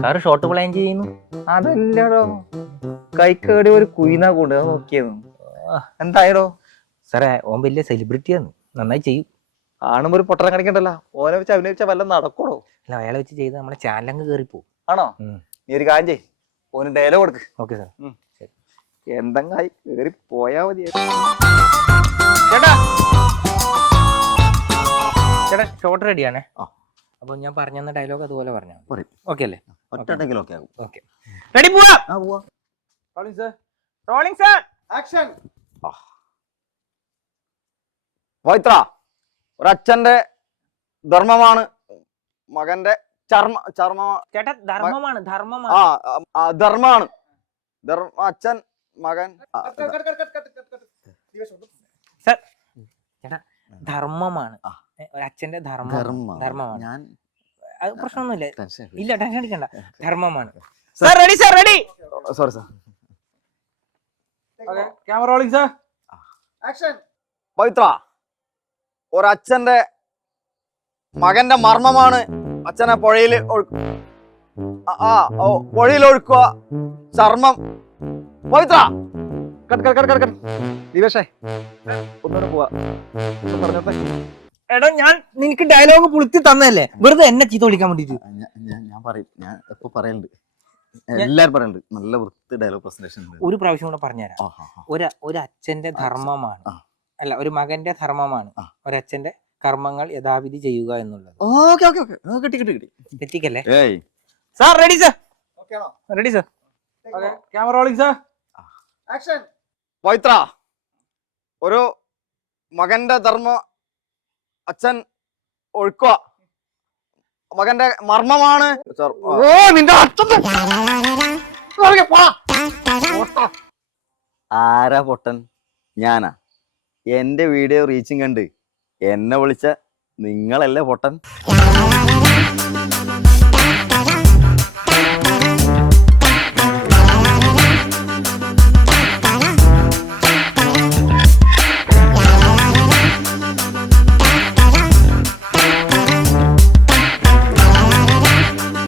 Sir shot plan ചെയ്യുന്നു? അതല്ലടോ. കൈക്കേടി ഒരു കുയിനാ കൊണ്ട് അത് നോക്കിയെന്നു എന്തായടോ? സാറേ ഓൻ വലിയ സെലിബ്രിറ്റിയാണ് നന്നായി ചെയ്യും. കാണുമ്പോ ഒരു പൊട്ടറം കാണിക്കണ്ടല്ലോ. ഓനെ വെച്ച് അഭിനയിച്ച വല്ല നടക്കണോ അല്ല അയാളെ വെച്ച് ചെയ്ത് നമ്മളെ ചാനലങ്ങ് കയറിപ്പോവും ആണോ? നീ ഒരു കാര്യം ചെയ് ഓന് ഡയലോഗ് കൊടുക്ക്. ഓക്കെ സാർ എന്തെങ്കിലും കേറി പോയാ മതി ചേട്ടാ! ചേട്ടാ ഷോട്ട് റെഡിയാണേ ആണേ. അപ്പൊ ഞാൻ പറഞ്ഞ ഡയലോഗ് അതുപോലെ പറഞ്ഞു പറയും. ഓക്കെ അല്ലേ? ആകും ഓക്കെ റെഡി പോവാം? ആ പോവാ. റോളിംഗ് സർ ആക്ഷൻ പവിത്ര ഒരച്ഛന്റെ ധർമ്മമാണ് മകന്റെ ചർമ്മ ചർമ്മ ചേട്ടാ ധർമ്മമാണ് ധർമ്മമാണ്. ആ ധർമ്മമാണ്. ധർമ്മ അച്ഛൻ മകൻ സാർ ചേട്ടാ ധർമ്മമാണ്. ആ. അച്ഛന്റെ ധർമ്മം ധർമ്മം ധർമ്മമാണ്. ഞാൻ അത് പ്രശ്നമൊന്നുമില്ല. ഇല്ല ടെൻഷൻ അടിക്കണ്ട ധർമ്മമാണ്. Sir ready sir ready sorry sir camera rolling sir Pavithra ഒരച്ഛന്റെ മകന്റെ മർമ്മമാണ് അച്ഛനെ പുഴയിൽ ആ പുഴയിൽ ഒഴുക്കുക ചർമ്മം. Pavithra! Cut cut cut cut ദിവേഷേ ഒന്നുകൂടെ പോവാ. പറഞ്ഞോട്ടെ. എടാ ഞാൻ നിനക്ക് ഡയലോഗ് പുളുത്തി തന്നല്ലേ വെറുതെ എന്നെ ചീത്ത വിളിക്കാൻ വേണ്ടിട്ട്. ഞാൻ- പറയും. ഞാൻ എപ്പോ പറയലുണ്ട്? എല്ലാരും പറയുന്നുണ്ട് നല്ല വൃത്തി ഡയലോഗ് പ്രസന്റേഷൻ ഉണ്ട്. ഒരു പ്രാവശ്യം കൂടെ പറഞ്ഞുതരാം. ഒരു ഒരു അച്ഛന്റെ ധർമ്മമാണ്. അല്ല ഒരു മകന്റെ ധർമ്മമാണ്. ഒരച്ഛന്റെ കർമ്മങ്ങൾ യഥാവിധി ചെയ്യുക എന്നുള്ളത്. Okay okay okay. കിട്ടി കിട്ടി കിട്ടി. തെറ്റിക്കല്ലേ? ഏയ്. Sir ready sir ready sir camera rolling sir Pavithra ഒരു മകന്റെ ധർമ്മ അച്ഛൻ ഒഴുക്കുക മകന്റെ മർമ്മമാണ്. ഓ നിന്റെ ആരാ പൊട്ടൻ? ഞാനാ. എന്റെ വീഡിയോ റീച്ചിങ് കണ്ട് എന്നെ വിളിച്ച നിങ്ങളല്ലേ പൊട്ടൻ?